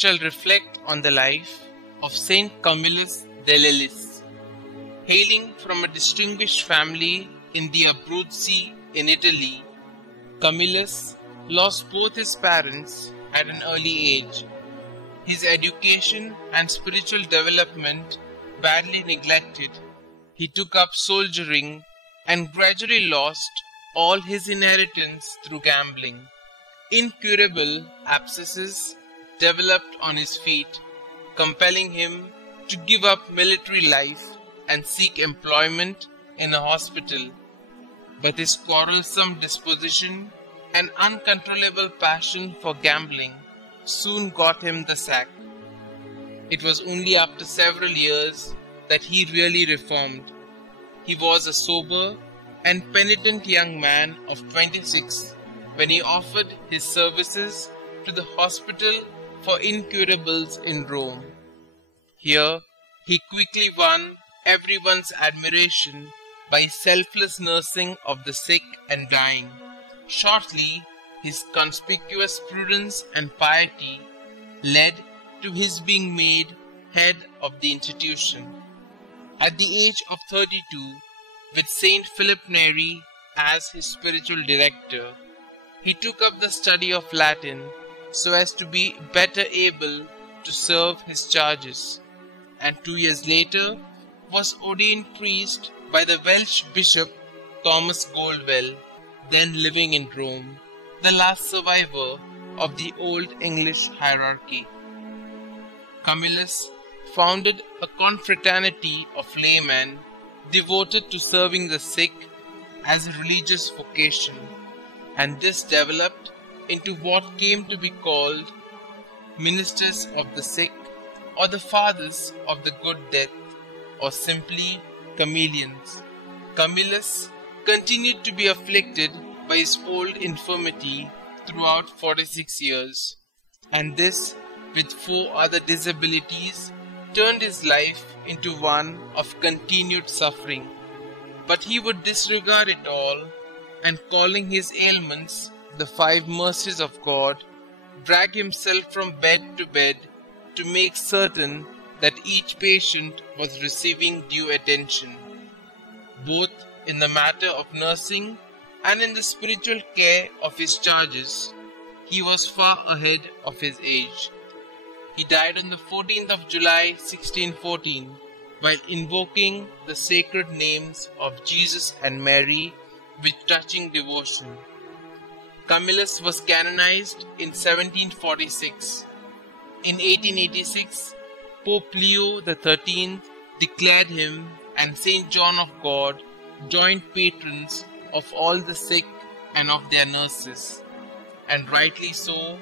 shall reflect on the life of St Camillus De Lellis. Hailing from a distinguished family in the Abruzzi in Italy, Camillus lost both his parents at an early age. His education and spiritual development badly neglected, he took up soldiering and gradually lost all his inheritance through gambling. Incurable abscesses developed on his feet, compelling him to give up military life and seek employment in a hospital. But his quarrelsome disposition and uncontrollable passion for gambling soon got him the sack. It was only after several years that he really reformed. He was a sober and penitent young man of 26 when he offered his services to the hospital for incurables in Rome. Here, he quickly won everyone's admiration by his selfless nursing of the sick and dying. Shortly, his conspicuous prudence and piety led to his being made head of the institution. At the age of 32, with Saint Philip Neri as his spiritual director, he took up the study of Latin so as to be better able to serve his charges, and 2 years later was ordained priest by the Welsh bishop Thomas Goldwell, then living in Rome, the last survivor of the Old English hierarchy. Camillus founded a confraternity of laymen devoted to serving the sick as a religious vocation, and this developed into what came to be called ministers of the sick, or the fathers of the good death, or simply Camillians. Camillus continued to be afflicted by his old infirmity throughout 46 years, and this, with 4 other disabilities, turned his life into one of continued suffering. But he would disregard it all, and calling his ailments the 5 mercies of God, drag himself from bed to bed to make certain that each patient was receiving due attention, both in the matter of nursing and in the spiritual care of his charges. He was far ahead of his age. He died on the 14th of July 1614 while invoking the sacred names of Jesus and Mary with touching devotion. Camillus was canonized in 1746. In 1886, Pope Leo XIII declared him and St. John of God joint patrons of all the sick and of their nurses. And rightly so,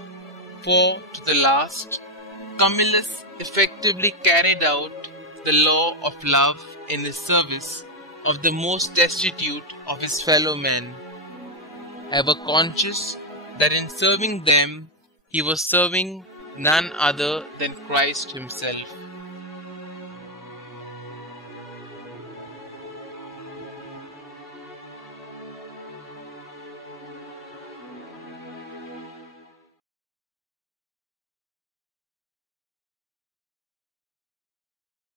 for to the last, Camillus effectively carried out the law of love in his service of the most destitute of his fellow men, ever conscious that in serving them he was serving none other than Christ himself.